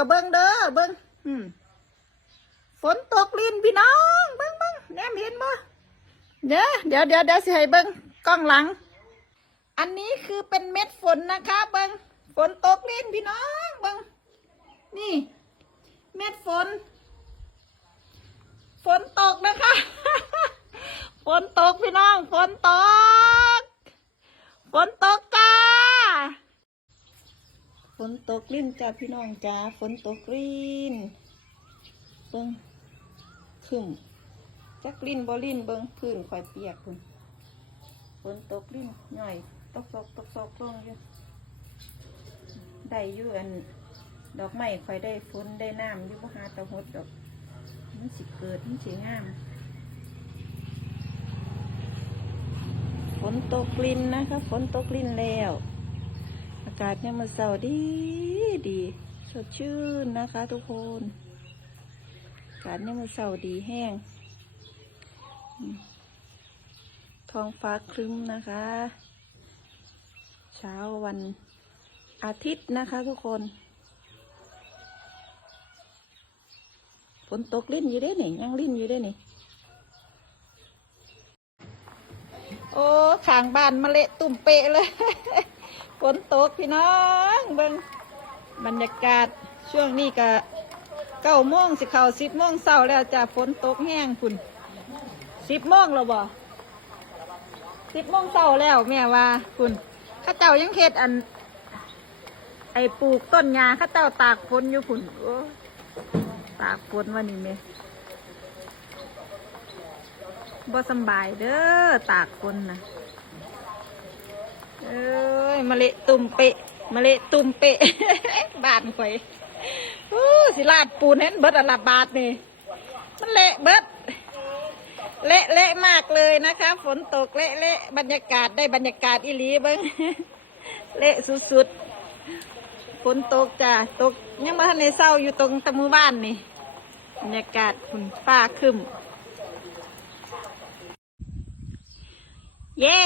กับเบิ้งเด้อเบิ้งอืมฝนตกลินพี่น้องเบิ้งเบิ้งแนมเห็นบ่เดี๋ยวเดี๋ยวเดี๋ยวเดี๋ยวสิให้เบิ้งกล้องหลัง อันนี้คือเป็นเม็ดฝนนะคะ เบิ้งฝนตกลินพี่น้องเบิ้งนี่ เม็ดฝน ฝนตกนะคะ ฝนตกพี่น้อง ฝนตก ฝนตกจ้า ฝน ตกลิ้นจ้าพี่น้องจ้าฝนตกลิ้นเบิ้งขึ้นจักลิ้นบ่ลิ้นเบิ้งพื้นข่อยเปียกคุณฝนตกลิ้นหน่อยตกซอกตกซอกลงอยู่ได้อยู่อัน ดอกไม้ข่อยได้ฝนได้น้ำอยู่บ่หาตะหดดอกมันสิเกิดมันสิงามฝนตกลิ้นนะคะฝนตกลิ้นแล้ว อากาศเนี่ยมันเสาร์ดีดีสดชื่นนะคะทุกคนอากาศเนี่ยมันเสาร์ดีแห้งท้องฟ้าครึ้มนะคะ เช้าวันอาทิตย์นะคะทุกคนฝนตกลิ้นอยู่เด้นี่ยังลิ้นอยู่เด้นี่โอ้ขางบ้านมาเละตุ่มเปะเลย ฝนตกพี่น้องเบิงบรรยากาศช่วงนี้ก็เก้าโมงสิเข้าสิบโมงเช้าแล้วจ้ะฝนตกแห้งคุณสิบโมงแล้วบ่สิบโมงเช้าแล้วแม่ว่าคุณข้าเจ้ายังเฮ็ดอัน ไอปลูกต้นยาข้าเจ้าตากฝนอยู่คุณโอ้ตากฝนวันนี้แม่บ่สบายเด้อตากฝนนะเอ้ ยมะเละตุ่มเปะมะเละตุ่มเปะบาดข่อยอู้สิลาดปูนเห็นเบิดอะละบาทนี่มันเละเบิดเละเละมากเลยนะคะ ฝนตกเละเละบรรยากาศได้บรรยากาศอีหลีเบิ้งเละสุดๆฝนตกจ้ะตกยังมาทันในเศร้าอยู่ตรงตะมือบ้านนี่บรรยากาศฝุ่นฟ้าคึมเย้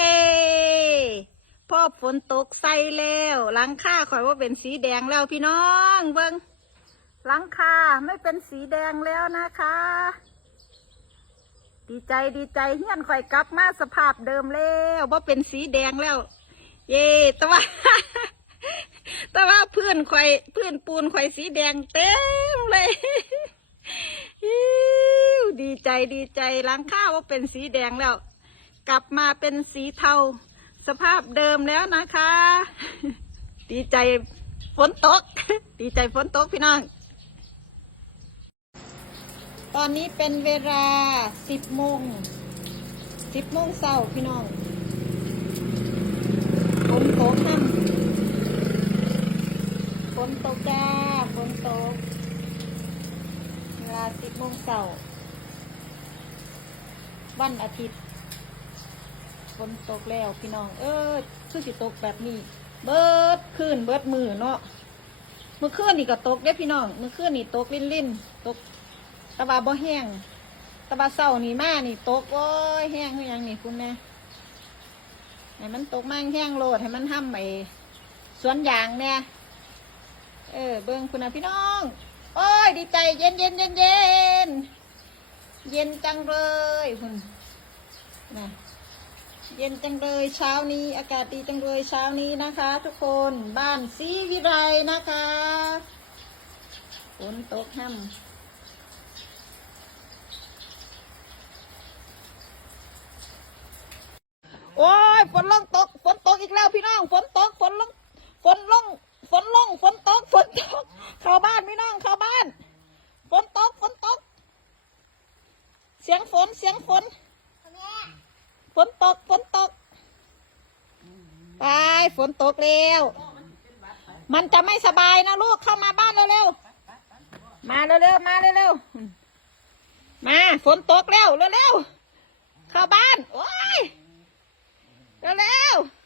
พ่อฝนตกใส่แล้วหลังคาข่อยว่าเป็นสีแดงแล้วพี่น้องเบิงหลังคาไม่เป็นสีแดงแล้วนะคะ ดีใจดีใจเฮียนข่อยกลับมาสภาพเดิมแล้วว่าเป็นสีแดงแล้ว เย่แต่ว่า แต่ว่าเพื่อนข่อยเพื่อนปูนข่อยสีแดงเต็มเลยดีใจดีใจหลังคาว่าเป็นสีแดงแล้ว กลับมาเป็นสีเทา สภาพเดิมแล้วนะคะ ดีใจฝนตก ดีใจฝนตกพี่น้อง ตอนนี้เป็นเวลาสิบโมงสิบโมงเช้าพี่น้องฝนตกน้ำฝนตกจ้าฝนตก เวลาสิบโมงเช้าวันอาทิตย์ ฝนตกแล้วพี่น้อง เออคือสิตกแบบนี้ เบิดคืนเบิดมือเนาะเมื่อคืนนี่ก็ตกเด้พี่น้องเมื่อคืนนี่ตกลิ่นลิ่นตกตะบาบ่แห้งตะบาเศร้านี่มานี่ตกโอ้ยแห้งคือยังนี่คุณแม่ให้มันตกมั่งแห้งโลดให้มันห้ำไอ้สวนยางเนี่ยเออเบิ้งคุณนะพี่น้อง โอ้ยดีใจเย็นเย็นเย็นเย็นเย็นจังเลยคุณนะ เย็นจังเลยเช้านี้อากาศดีจังเลยเช้านี้นะคะ ทุกคนบ้านศรีวิไลนะคะฝนตกห้ำโอ้ยฝนลงตกฝนตกอีกแล้วพี่น้องฝนตกฝนลงฝนลงฝนลงฝนตกฝนตกเข้าบ้านพี่น้องเข้าบ้านฝนตกฝนตก เสียงฝนเสียงฝน ฝนตกฝนตกไปฝนตกแล้ว มันจะไม่สบายนะลูกเข้ามาบ้านเร็วๆมาเร็วๆมาเร็วๆมาฝนตกแล้วเร็วๆเข้าบ้านโอ้ยเร็วๆ